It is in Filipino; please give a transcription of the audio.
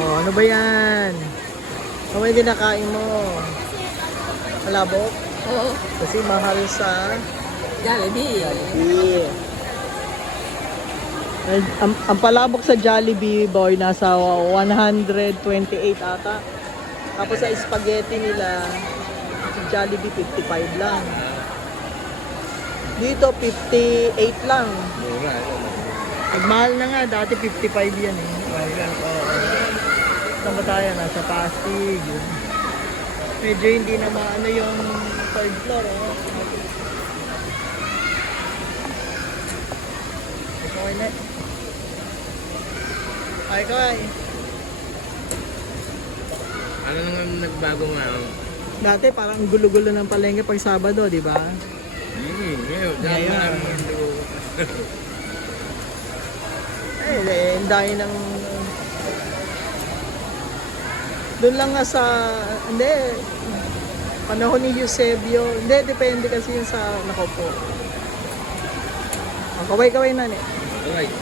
Oh, ano ba yan? Ano ba yung kinakain mo? Malabok? Oo. Kasi mahal sa Jollibee. Jollibee. Ang palabok sa Jollibee, boy, nasa 128 ata. Tapos sa spaghetti nila, sa Jollibee 55 lang. Dito 58 lang. Mura. Nagmahal na nga, dati 55 yan eh. Saan ba tayo? Nasa Pasig. Medyo hindi na maano yung third floor. Oh. Okay na. Ay, kay. Ano naman nagbago nga? Dati parang gulo-gulo ng palengke pag Sabado, di ba? Ngayon. Ngayon. Ang dahil ng... Doon lang nga sa... Hindi. Panahon ni Eusebio. Hindi, depende kasi yun sa nakaupo. Ang kaway-kaway na niya. Alright.